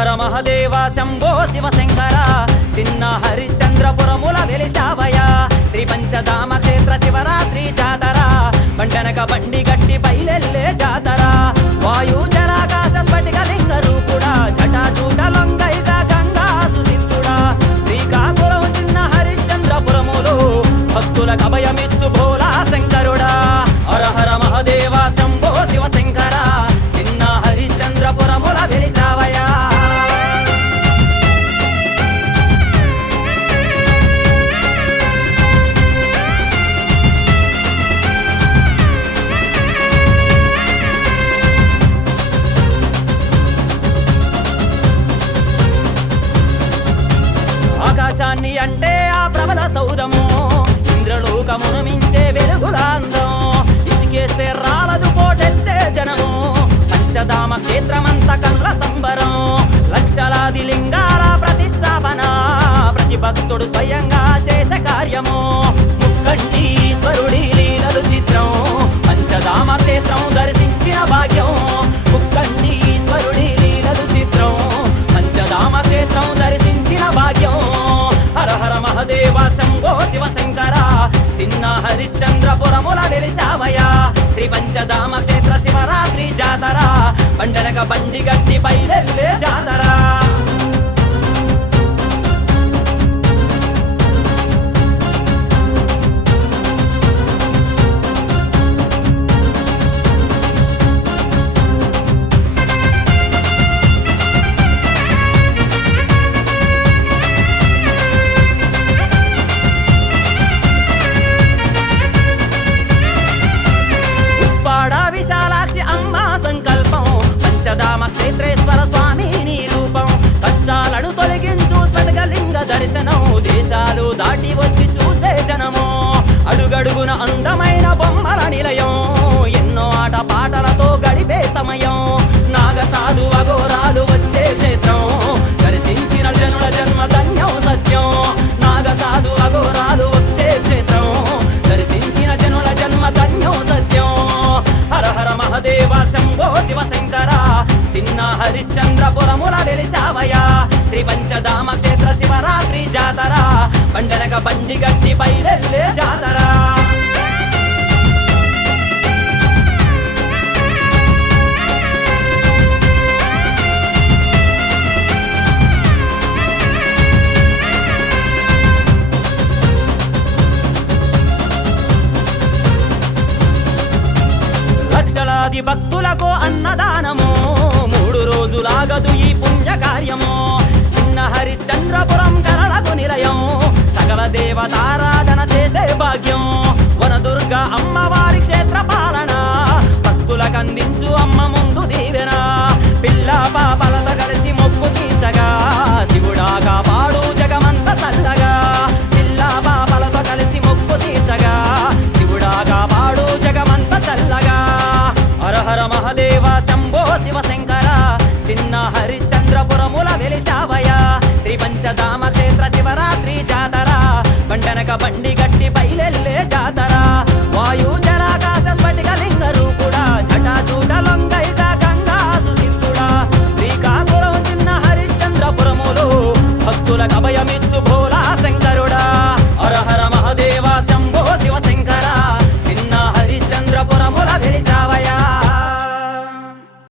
హర మహదేవ శంభో శివశంకర చిన్న హరిచంద్రపురముల వెలిసావయ శ్రీ పంచధామ క్షేత్ర శివరాత్రి జాతర బండనక బండి గట్టి బయలెల్లే జాతర వాయు జలాకాశ స్ఫటిక లింగ రూపుడా జటాజూట లొంగైక గంగా సుసిద్ధుడా శ్రీకాకుళం చిన్న హరిచంద్రపురములు భక్తులకు అభయమిచ్చు భోలా శంకరుడా హర హర మహదేవ శంభో శివశంకర చిన్న హరిచంద్రపురముల వెలిసావయా ఆకాశాన్ని అంటే ఆ ప్రబల సౌదము ఇంద్రలోకమును మించే వెలుగులాందం ఇసుకేస్తే రాలదు పోటెత్తే జనము పంచధామ క్షేత్రమంత కనుల సంబరం లక్షలాది లింగాల ప్రతిష్టాపన ప్రతి భక్తుడు స్వయంగా చేసే కార్యము ముక్కంటీశ్వరుడి లీలలు చిత్రం పంచధామ క్షేత్రం దర్శించిన భాగ్యం ముక్కంటీశ్వరుడి లీలలు చిత్రం పంచధామ క్షేత్రం దర్శించిన భాగ్యం హర హర మహదేవ శంభో శివశంకర చిన్న హరిచంద్రపురముల వెలిసావయ శ్రీ పంచధామ క్షేత్ర శివరాత్రి జాతర బండనక బండి గట్టి బయలెల్లే జాతర పంచధామ క్షేత్రేశ్వర స్వామి నీ రూపం కష్టాలను తొలగించు స్ఫటికలింగ దర్శనం దేశాలు దాటి వచ్చి చూసే జనము అడుగడుగున అందమైన బొమ్మల నిలయం ఎన్నో ఆట పాటలతో గడిపే సమయం నాగసాధు అఘోరాలు వచ్చే క్షేత్రం దర్శించిన జనుల జన్మ ధన్యం సత్యం నాగసాధు అఘోరాలు వచ్చే క్షేత్రం దర్శించిన జనుల జన్మ ధన్యం సత్యం హర హర మహదేవ శంభో శివశంకర చిన్న హరిచంద్రపురముల వెలిసావయ శ్రీ పంచధామ క్షేత్ర శివరాత్రి జాతర బండనక బండి గట్టి బయలెల్లే జాతర లక్షలాది భక్తులకు అన్నదానము 3 రోజులాగదు ఈ పుణ్య కార్యము చిన్న హరిచంద్రపురం కరళకు నిలయం సకల దేవతారాధన చేసే భాగ్యం వనదుర్గ అమ్మవారి క్షేత్ర పాలన భక్తులకు అందించు అమ్మ ముందు దీవెన పిల్ల పాపలతో కలిసి మొక్కు తీర్చగా శివుడా కాపాడు జగమంత చల్లగా పిల్ల పాపలతో కలిసి మొక్కు తీర్చగా శివుడా కాపాడు జగమంత చల్లగా హర హర మహదేవ శంభో శివశంకర చిన్న హరిచంద్రపురముల వెలిసావయ శ్రీ పంచధామ క్షేత్ర శివరాత్రి జాతర బండనక బండి గట్టి